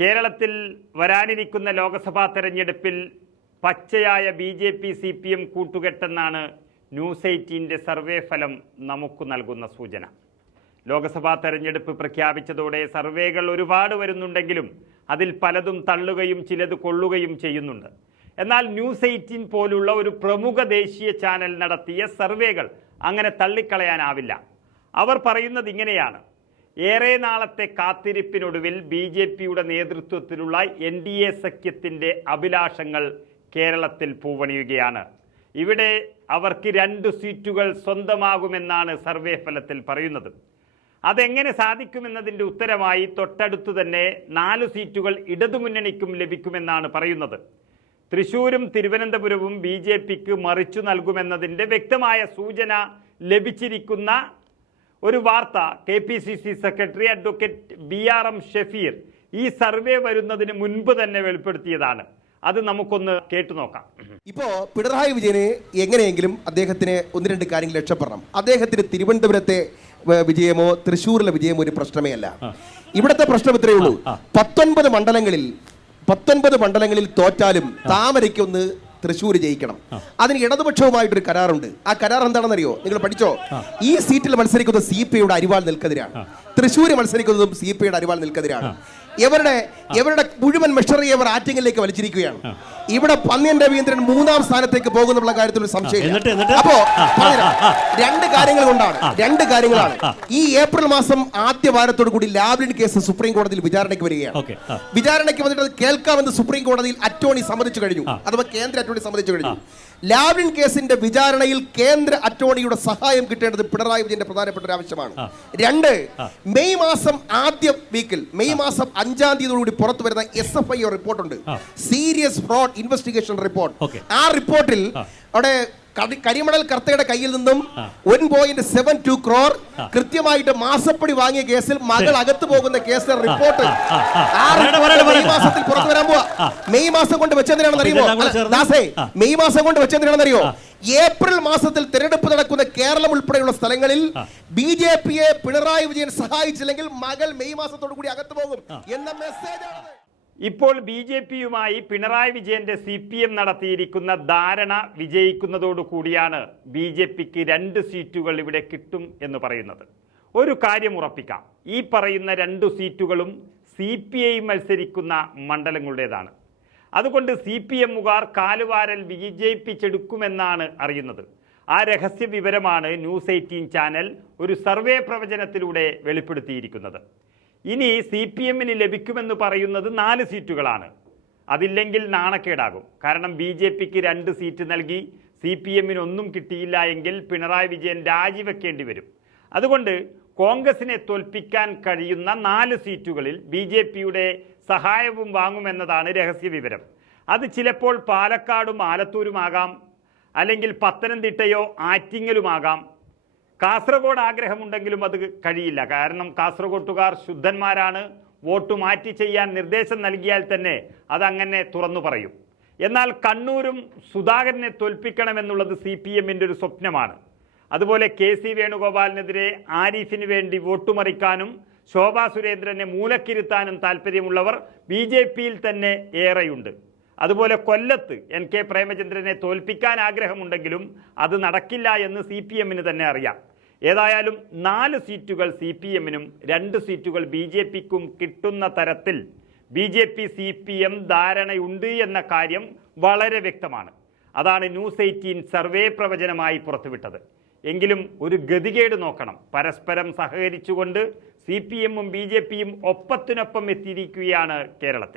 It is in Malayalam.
കേരളത്തിൽ വരാനിരിക്കുന്ന ലോക്സഭാ തെരഞ്ഞെടുപ്പിൽ പച്ചയായ ബി.ജെ.പി. CPM കൂട്ടുകെട്ടെന്നാണ് ന്യൂസ് 18ന്റെ സർവേ ഫലം നമുക്ക് നൽകുന്ന സൂചന. ലോക്സഭാ തെരഞ്ഞെടുപ്പ് പ്രഖ്യാപിച്ചതോടെ സർവേകൾ ഒരുപാട് വരുന്നുണ്ടെങ്കിലും അതിൽ പലതും തള്ളുകയും ചിലത് കൊള്ളുകയും ചെയ്യുന്നുണ്ട്. എന്നാൽ ന്യൂസ് 18 പോലുള്ള ഒരു പ്രമുഖ ദേശീയ ചാനൽ നടത്തിയ സർവേകൾ അങ്ങനെ തള്ളിക്കളയാനാവില്ല. അവർ പറയുന്നത് ഇങ്ങനെയാണ്: ഏറെ നാളത്തെ കാത്തിരിപ്പിനൊടുവിൽ ബി.ജെ.പിയുടെ നേതൃത്വത്തിലുള്ള NDA സഖ്യത്തിൻ്റെ അഭിലാഷങ്ങൾ കേരളത്തിൽ പൂവണിയുകയാണ്. ഇവിടെ അവർക്ക് 2 സീറ്റുകൾ സ്വന്തമാകുമെന്നാണ് സർവേ ഫലത്തിൽ പറയുന്നത്. അതെങ്ങനെ സാധിക്കുമെന്നതിൻ്റെ ഉത്തരമായി തൊട്ടടുത്തു തന്നെ 4 സീറ്റുകൾ ഇടതുമുന്നണിക്കും ലഭിക്കുമെന്നാണ് പറയുന്നത്. തൃശ്ശൂരും തിരുവനന്തപുരവും ബി.ജെ.പിക്ക് മറിച്ചു നൽകുമെന്നതിൻ്റെ വ്യക്തമായ സൂചന ലഭിച്ചിരിക്കുന്ന ഒരു വാർത്ത KPCC secretary advocate BRM Shafeer ഈ സർവേ വരുന്നതിന് മുൻപ് തന്നെ വെളിപ്പെടുത്തിയതാണ്. അത് നമുക്കൊന്ന് കേട്ടു നോക്കാം. ഇപ്പോ പിണറായി വിജയന് എങ്ങനെയെങ്കിലും അദ്ദേഹത്തിന് 1-2 കാര്യങ്ങൾ രക്ഷപ്പെടണം. അദ്ദേഹത്തിന് തിരുവനന്തപുരത്തെ വിജയമോ തൃശ്ശൂരിലെ വിജയമോ ഒരു പ്രശ്നമേ അല്ല. ഇവിടുത്തെ പ്രശ്നം ഇത്രയേ ഉള്ളൂ: 19 മണ്ഡലങ്ങളിൽ തോറ്റാലും താമരയ്ക്കൊന്ന് തൃശ്ശൂർ ജയിക്കണം. അതിന് ഇടതുപക്ഷവുമായിട്ടൊരു കരാറുണ്ട്. ആ കരാർ എന്താണെന്നറിയോ? നിങ്ങൾ പഠിച്ചോ? ഈ സീറ്റിൽ മത്സരിക്കുന്നത് CPIയുടെ അരിവാൾ നിൽക്കെതിരാണ്. തൃശ്ശൂർ മത്സരിക്കുന്നതും CPIയുടെ അരിവാൾ നിൽക്കെതിരാണ്. ഇവരുടെ മുഴുവൻ മെഷറി അവർ ആറ്റിങ്ങിലേക്ക് വലിച്ചിരിക്കുകയാണ്. ഇവിടെ പന്ന്യൻ രവീന്ദ്രൻ 3ാം സ്ഥാനത്തേക്ക് പോകുന്നുള്ള കാര്യത്തിൽ ഒരു സംശയം. അപ്പോ 2 കാര്യങ്ങളാണ്. ഈ ഏപ്രിൽ മാസം ആദ്യ വാരത്തോടു കൂടി ലാവ്ലിൻ കേസ് സുപ്രീം കോടതിയിൽ വിചാരണയ്ക്ക് വരികയാണ്. വിചാരണയ്ക്ക് വന്നിട്ട് അത് കേൾക്കാമെന്ന് സുപ്രീം കോടതിയിൽ അറ്റോർണി സമ്മതിച്ചു കഴിഞ്ഞു, അഥവാ കേന്ദ്ര അറ്റോർണി സമ്മതിച്ചു കഴിഞ്ഞു. ലാവ്ലിൻ കേസിന്റെ വിചാരണയിൽ കേന്ദ്ര അറ്റോർണിയുടെ സഹായം കിട്ടേണ്ടത് പിണറായി വിജയന്റെ പ്രധാനപ്പെട്ട ഒരു ആവശ്യമാണ്. 2, മെയ് മാസം ആദ്യ വീക്കിൽ, മെയ് മാസം 5-ാം തീയതിയോടുകൂടി പുറത്തു വരുന്ന SFI റിപ്പോർട്ടുണ്ട്, സീരിയസ് ഫ്രോഡ് ഇൻവെസ്റ്റിഗേഷൻ റിപ്പോർട്ട്. ആ റിപ്പോർട്ടിൽ അവിടെ കരിമണൽ കർത്തയുടെ കയ്യിൽ നിന്നും 1.72 crore കൃത്യമായിട്ട് മാസപ്പടി വാങ്ങിയ കേസിൽ മകൾ അകത്തു പോകുന്ന കേസിലെ റിപ്പോർട്ട് മെയ് മാസത്തിൽ പുറത്തു വരാൻ പോവാ. മെയ് മാസം കൊണ്ട് വെച്ചെന്തിനാണെന്നറിയോ ദാസേ? മെയ് മാസം കൊണ്ട് വെച്ചെന്തിനാണെന്നറിയോ? ഏപ്രിൽ മാസത്തിൽ തെരഞ്ഞെടുപ്പ് നടക്കുന്ന കേരളം ഉൾപ്പെടെയുള്ള സ്ഥലങ്ങളിൽ ബി.ജെ.പിയെ പിണറായി വിജയൻ സഹായിച്ചില്ലെങ്കിൽ മകൾ മെയ് മാസത്തോടു കൂടി അകത്തു പോകും എന്ന മെസ്സേജാണ്. ഇപ്പോൾ ബി.ജെ.പിയുമായി പിണറായി വിജയന്റെ CPM നടത്തിയിരിക്കുന്ന ധാരണ വിജയിക്കുന്നതോടുകൂടിയാണ് ബി.ജെ.പിക്ക് 2 സീറ്റുകൾ ഇവിടെ കിട്ടും എന്ന് പറയുന്നത്. ഒരു കാര്യം ഉറപ്പിക്കാം: ഈ പറയുന്ന 2 സീറ്റുകളും CPI മത്സരിക്കുന്ന മണ്ഡലങ്ങളുടേതാണ്. അതുകൊണ്ട് CPMുകാർ കാലുവാരൽ വിജയിപ്പിച്ചെടുക്കുമെന്നാണ് അറിയുന്നത്. ആ രഹസ്യ വിവരമാണ് ന്യൂസ് 18 ചാനൽ ഒരു സർവേ പ്രവചനത്തിലൂടെ വെളിപ്പെടുത്തിയിരിക്കുന്നത്. ഇനി CPMന് ലഭിക്കുമെന്ന് പറയുന്നത് 4 സീറ്റുകളാണ്. അതില്ലെങ്കിൽ നാണക്കേടാകും. കാരണം ബി.ജെ.പിക്ക് 2 സീറ്റ് നൽകി CPMന് ഒന്നും കിട്ടിയില്ല എങ്കിൽ പിണറായി വിജയൻ രാജിവെക്കേണ്ടി വരും. അതുകൊണ്ട് കോൺഗ്രസിനെ തോൽപ്പിക്കാൻ കഴിയുന്ന 4 സീറ്റുകളിൽ ബി.ജെ.പിയുടെ സഹായവും വാങ്ങുമെന്നതാണ് രഹസ്യ വിവരം. അത് ചിലപ്പോൾ പാലക്കാടും ആലത്തൂരുമാകാം, അല്ലെങ്കിൽ പത്തനംതിട്ടയോ ആറ്റിങ്ങലുമാകാം. കാസർഗോഡ് ആഗ്രഹമുണ്ടെങ്കിലും അത് കഴിയില്ല. കാരണം കാസർഗോട്ടുകാർ ശുദ്ധന്മാരാണ്. വോട്ട് മാറ്റി ചെയ്യാൻ നിർദ്ദേശം നൽകിയാൽ തന്നെ അതങ്ങനെ തുറന്നു പറയും. എന്നാൽ കണ്ണൂരും സുധാകരനെ തോൽപ്പിക്കണമെന്നുള്ളത് CPMന്റെ ഒരു സ്വപ്നമാണ്. അതുപോലെ KC വേണുഗോപാലിനെതിരെ ആരിഫിന് വേണ്ടി വോട്ടുമറിക്കാനും ശോഭാ സുരേന്ദ്രനെ മൂലക്കിരുത്താനും താല്പര്യമുള്ളവർ ബി.ജെ.പിയിൽ തന്നെ ഏറെയുണ്ട്. അതുപോലെ കൊല്ലത്ത് NK പ്രേമചന്ദ്രനെ തോൽപ്പിക്കാൻ ആഗ്രഹമുണ്ടെങ്കിലും അത് നടക്കില്ല എന്ന് CPMന് തന്നെ അറിയാം. ഏതായാലും 4 സീറ്റുകൾ CPMനും 2 സീറ്റുകൾ ബി.ജെ.പിക്കും കിട്ടുന്ന തരത്തിൽ ബി.ജെ.പി. CPM ധാരണയുണ്ട് എന്ന കാര്യം വളരെ വ്യക്തമാണ്. അതാണ് ന്യൂസ് 18 സർവേ പ്രവചനമായി പുറത്തുവിട്ടത്. എങ്കിലും ഒരു ഗതികേട് നോക്കണം. പരസ്പരം സഹകരിച്ചുകൊണ്ട് CPMും ബി.ജെ.പിയും ഒപ്പത്തിനൊപ്പം എത്തിയിരിക്കുകയാണ് കേരളത്തിൽ.